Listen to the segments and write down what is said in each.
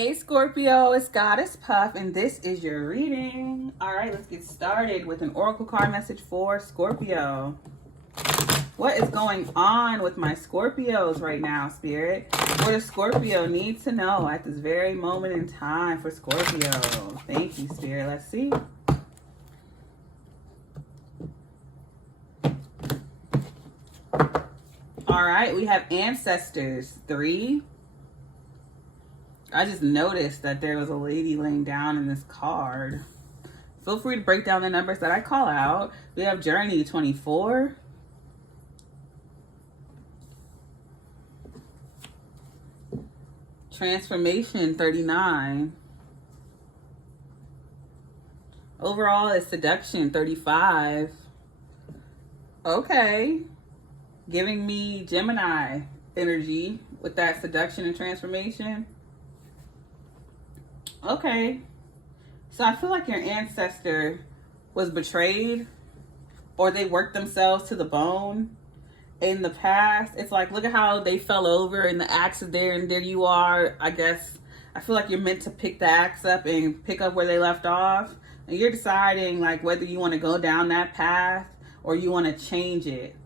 Hey Scorpio, it's Goddess Puff, and this is your reading. All right, let's get started with an oracle card message for Scorpio. What is going on with my Scorpios right now, Spirit? What does Scorpio need to know at this very moment in time for Scorpio? Thank you, Spirit. Let's see. All right, we have Ancestors 3. I just noticed that there was a lady laying down in this card. Feel free to break down the numbers that I call out. We have Journey 24. Transformation 39. Overall is Seduction 35. Okay. Giving me Gemini energy with that seduction and transformation. Okay, so I feel like your ancestor was betrayed or they worked themselves to the bone in the past. It's like, look at how they fell over and the axe is there and there you are. I guess I feel like you're meant to pick the axe up and pick up where they left off. And you're deciding like whether you want to go down that path or you want to change it.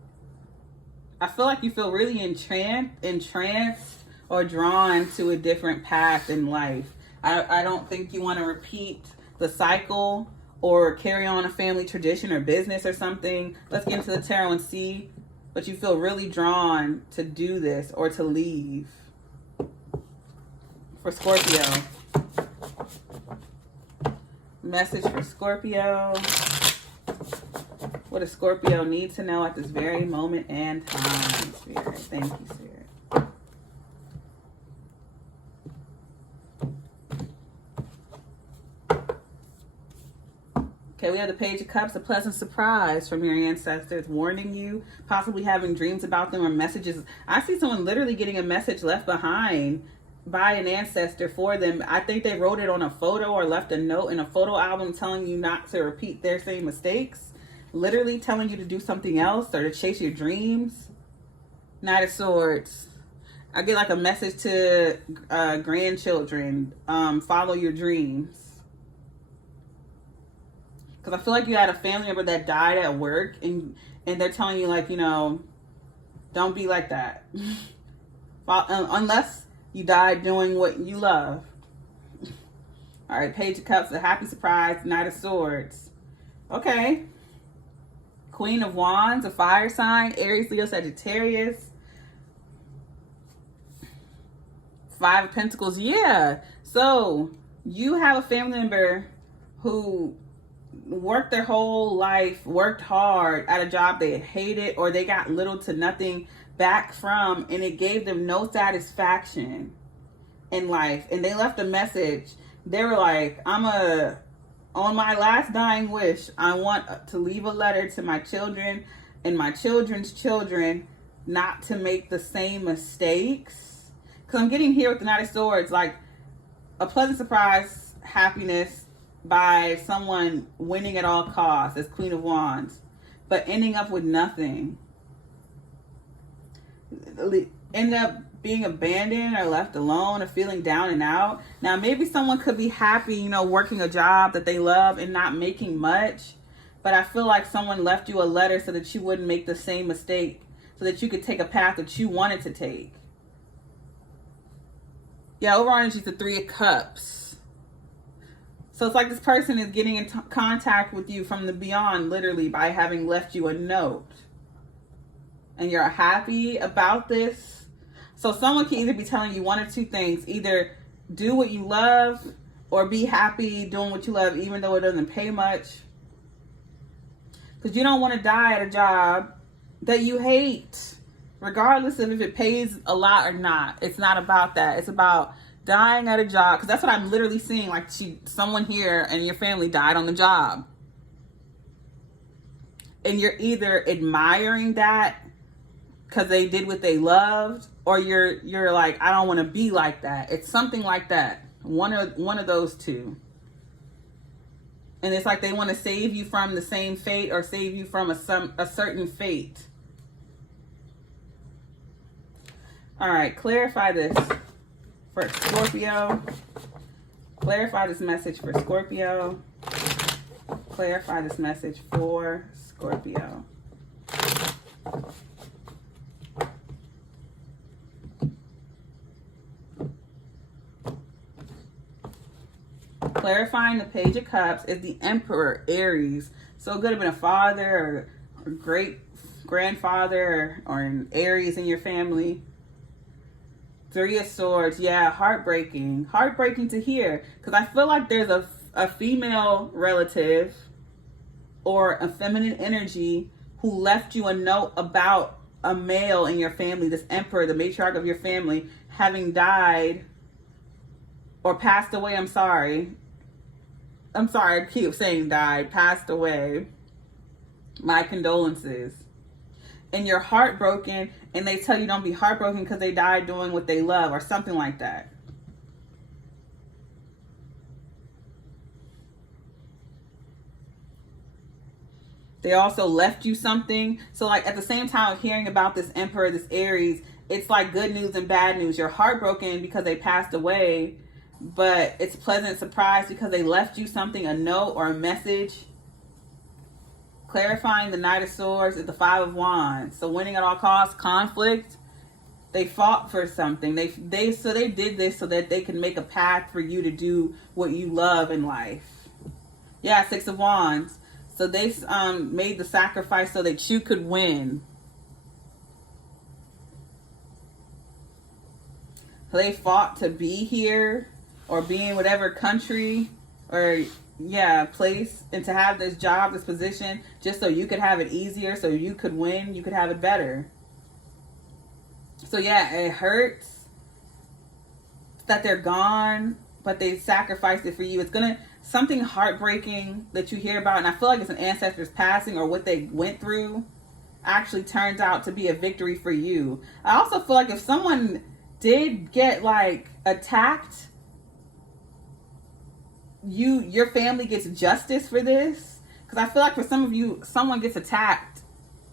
I feel like you feel really entranced or drawn to a different path in life. I don't think you want to repeat the cycle or carry on a family tradition or business or something. Let's get into the tarot and see. But you feel really drawn to do this or to leave. For Scorpio. Message for Scorpio. What does Scorpio need to know at this very moment and time, Spirit? Thank you, Spirit. Okay, we have the Page of Cups, a pleasant surprise from your ancestors, warning you, possibly having dreams about them or messages. I see someone literally getting a message left behind by an ancestor for them. I think they wrote it on a photo or left a note in a photo album telling you not to repeat their same mistakes. Literally telling you to do something else or to chase your dreams. Knight of Swords. I get like a message to grandchildren. Follow your dreams. Because I feel like you had a family member that died at work and they're telling you like, you know, don't be like that. Unless you died doing what you love. All right, Page of Cups, a happy surprise, Knight of Swords. Okay. Queen of Wands, a fire sign, Aries, Leo, Sagittarius. Five of Pentacles, yeah. So you have a family member who worked their whole life, worked hard at a job they hated or they got little to nothing back from, and it gave them no satisfaction in life. And they left a message. They were like, on my last dying wish, I want to leave a letter to my children and my children's children not to make the same mistakes. Because I'm getting here with the Knight of Swords, like a pleasant surprise, happiness by someone winning at all costs as Queen of Wands, but ending up with nothing. End up being abandoned or left alone or feeling down and out. Now, maybe someone could be happy, you know, working a job that they love and not making much. But I feel like someone left you a letter so that you wouldn't make the same mistake, so that you could take a path that you wanted to take. Yeah, overall energy is the Three of Cups. So it's like this person is getting in contact with you from the beyond, literally, by having left you a note. And you're happy about this. So someone can either be telling you one or two things. Either do what you love or be happy doing what you love, even though it doesn't pay much. Because you don't want to die at a job that you hate, regardless of if it pays a lot or not. It's not about that. It's about dying at a job. Because that's what I'm literally seeing. Like someone here and your family died on the job. And you're either admiring that because they did what they loved, or you're like, I don't want to be like that. It's something like that. One of those two. And it's like they want to save you from the same fate or save you from a certain fate. All right, clarify this for Scorpio. Clarify this message for Scorpio. Clarify this message for Scorpio. Clarifying the Page of Cups is the Emperor, Aries. So it could have been a father or great grandfather or an Aries in your family. Three of Swords. Yeah, heartbreaking. Heartbreaking to hear. Because I feel like there's a female relative or a feminine energy who left you a note about a male in your family, this Emperor, the matriarch of your family, having died or passed away. I'm sorry, I keep saying died, passed away. My condolences. And you're heartbroken, and they tell you don't be heartbroken because they died doing what they love or something like that. They also left you something. So like at the same time of hearing about this Emperor, this Aries, it's like good news and bad news. You're heartbroken because they passed away, but it's a pleasant surprise because they left you something, a note or a message. Clarifying the Knight of Swords is the Five of Wands. So winning at all costs, conflict. They fought for something. They did this so that they can make a path for you to do what you love in life. Yeah, Six of Wands. So they made the sacrifice so that you could win. So they fought to be here or be in whatever country or place, and to have this job, this position, just so you could have it easier, so you could win, you could have it better. So yeah, it hurts that they're gone, but they sacrificed it for you. It's gonna something heartbreaking that you hear about, and I feel like it's an ancestor's passing or what they went through actually turns out to be a victory for you. I also feel like if someone did get like attacked, your family gets justice for this. Because I feel like for some of you, someone gets attacked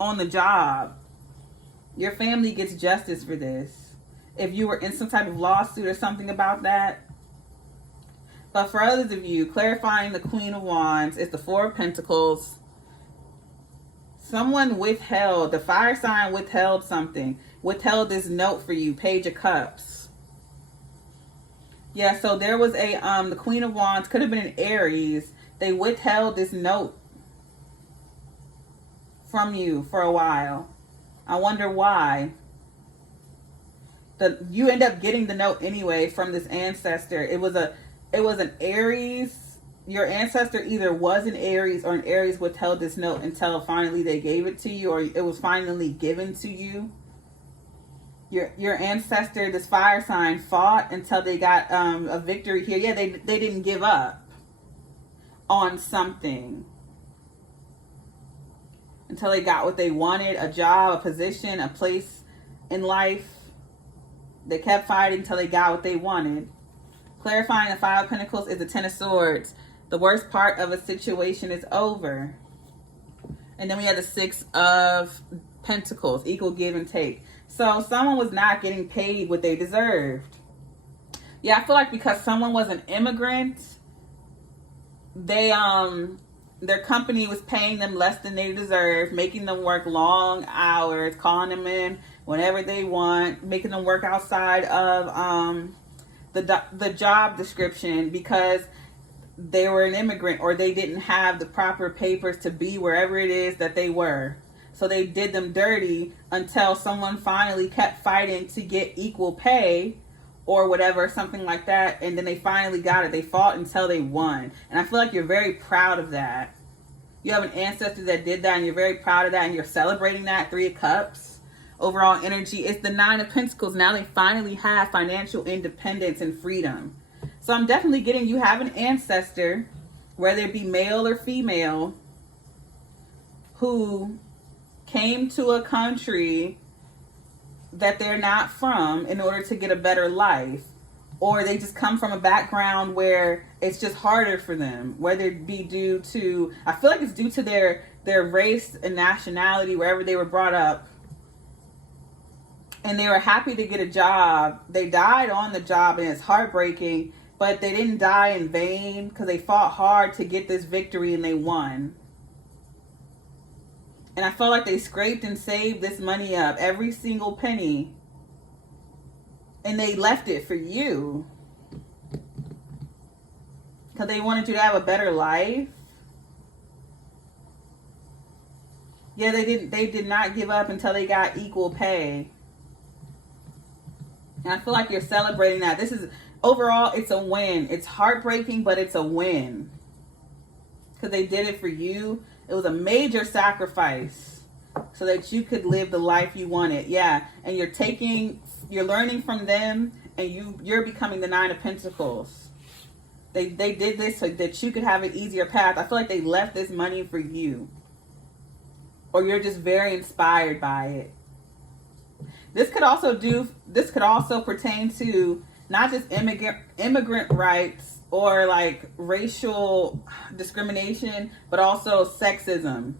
on the job, your family gets justice for this. If you were in some type of lawsuit or something about that. But for others of you, clarifying the Queen of Wands is the Four of Pentacles. Someone withheld, the fire sign withheld something. Withheld this note for you, Page of Cups. Yeah, so there was the Queen of Wands, could have been an Aries. They withheld this note from you for a while. I wonder why. You end up getting the note anyway from this ancestor. It was an Aries. Your ancestor either was an Aries or an Aries withheld this note until finally they gave it to you, or it was finally given to you. Your ancestor, this fire sign, fought until they got a victory here. Yeah, they didn't give up on something until they got what they wanted, a job, a position, a place in life. They kept fighting until they got what they wanted. Clarifying the Five of Pentacles is the Ten of Swords. The worst part of a situation is over. And then we have the Six of Pentacles, equal give and take. So someone was not getting paid what they deserved. Yeah, I feel like because someone was an immigrant, they their company was paying them less than they deserved, making them work long hours, calling them in whenever they want, making them work outside of the job description because they were an immigrant or they didn't have the proper papers to be wherever it is that they were. So they did them dirty until someone finally kept fighting to get equal pay or whatever, something like that. And then they finally got it. They fought until they won. And I feel like you're very proud of that. You have an ancestor that did that and you're very proud of that and you're celebrating that. Three of Cups. Overall energy is the Nine of Pentacles. Now they finally have financial independence and freedom. So I'm definitely getting you have an ancestor, whether it be male or female, who came to a country that they're not from in order to get a better life, or they just come from a background where it's just harder for them, whether it be due to, I feel like it's due to their race and nationality, wherever they were brought up, and they were happy to get a job. They died on the job and it's heartbreaking, but they didn't die in vain because they fought hard to get this victory and they won. And I felt like they scraped and saved this money up, every single penny. And they left it for you. Because they wanted you to have a better life. Yeah, they did not give up until they got equal pay. And I feel like you're celebrating that. This is, overall, it's a win. It's heartbreaking, but it's a win. Because they did it for you. It was a major sacrifice so that you could live the life you wanted. Yeah, and you're learning from them, and you're becoming the Nine of Pentacles. They did this so that you could have an easier path. I feel like they left this money for you. Or you're just very inspired by it. This could also pertain to not just immigrant rights or like racial discrimination, but also sexism.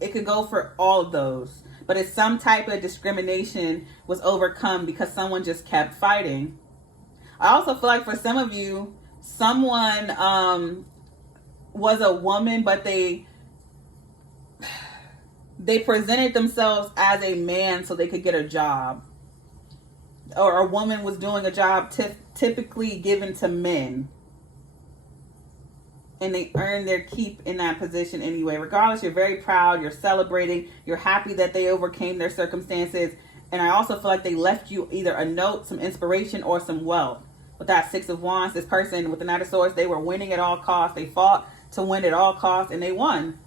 It could go for all of those. But it's some type of discrimination was overcome because someone just kept fighting. I also feel like for some of you, someone was a woman, but they presented themselves as a man so they could get a job. Or a woman was doing a job typically given to men. And they earned their keep in that position anyway. Regardless, you're very proud. You're celebrating. You're happy that they overcame their circumstances. And I also feel like they left you either a note, some inspiration, or some wealth. With that Six of Wands, this person with the Knight of Swords, they were winning at all costs. They fought to win at all costs, and they won.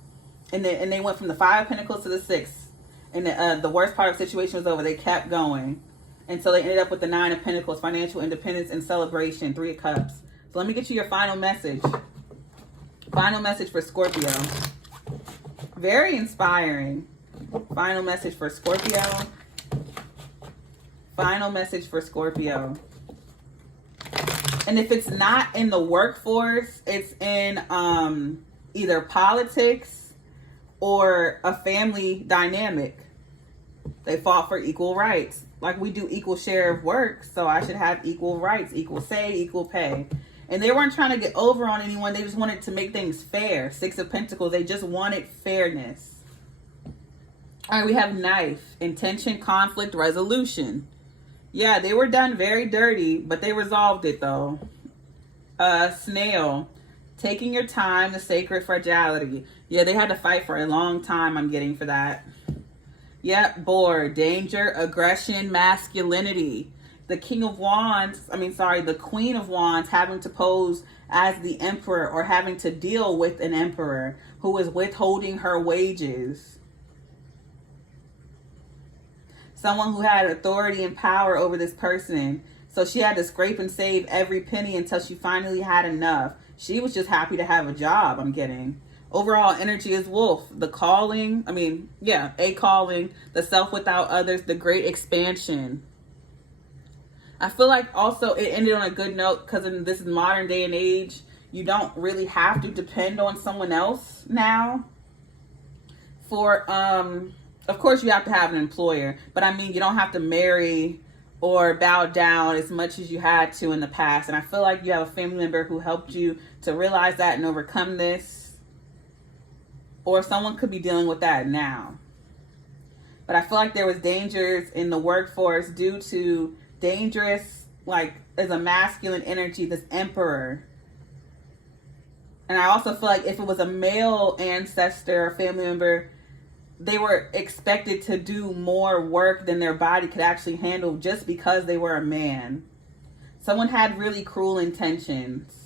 And they went from the Five of Pentacles to the Six. And the worst part of the situation was over. They kept going. And so they ended up with the Nine of Pentacles, financial independence and celebration, Three of Cups. So let me get you your final message. Final message for Scorpio. Very inspiring. Final message for Scorpio. Final message for Scorpio. And if it's not in the workforce, it's in either politics or a family dynamic. They fought for equal rights. Like we do equal share of work, so I should have equal rights, equal say, equal pay. And they weren't trying to get over on anyone. They just wanted to make things fair. Six of Pentacles, they just wanted fairness. All right, we have Knife, intention, conflict, resolution. Yeah, they were done very dirty, but they resolved it though. Snail, taking your time, the sacred fragility. Yeah, they had to fight for a long time, I'm getting for that. Yep, Boar, danger, aggression, masculinity. The King of Wands, the Queen of Wands having to pose as the Emperor or having to deal with an Emperor who is withholding her wages. Someone who had authority and power over this person. So she had to scrape and save every penny until she finally had enough. She was just happy to have a job, I'm getting. Overall energy is Wolf. The calling, a calling, the self without others, the great expansion. I feel like also it ended on a good note because in this modern day and age, you don't really have to depend on someone else now. For, of course you have to have an employer, but you don't have to marry or bow down as much as you had to in the past. And I feel like you have a family member who helped you to realize that and overcome this. Or someone could be dealing with that now. But I feel like there was dangers in the workforce due to dangerous, as a masculine energy, this Emperor. And I also feel like if it was a male ancestor or family member, they were expected to do more work than their body could actually handle just because they were a man. Someone had really cruel intentions.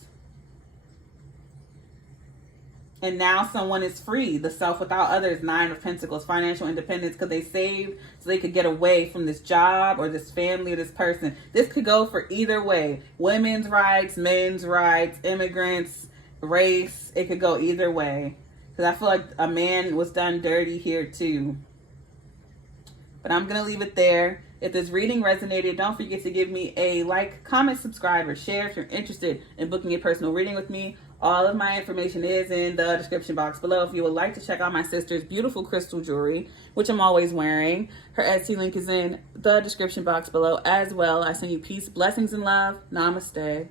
And now someone is free. The self without others, Nine of Pentacles, financial independence, because they saved so they could get away from this job or this family or this person. This could go for either way. Women's rights, men's rights, immigrants, race. It could go either way. Because I feel like a man was done dirty here too. But I'm going to leave it there. If this reading resonated, don't forget to give me a like, comment, subscribe, or share if you're interested in booking a personal reading with me. All of my information is in the description box below. If you would like to check out my sister's beautiful crystal jewelry, which I'm always wearing, her Etsy link is in the description box below as well. I send you peace, blessings, and love. Namaste.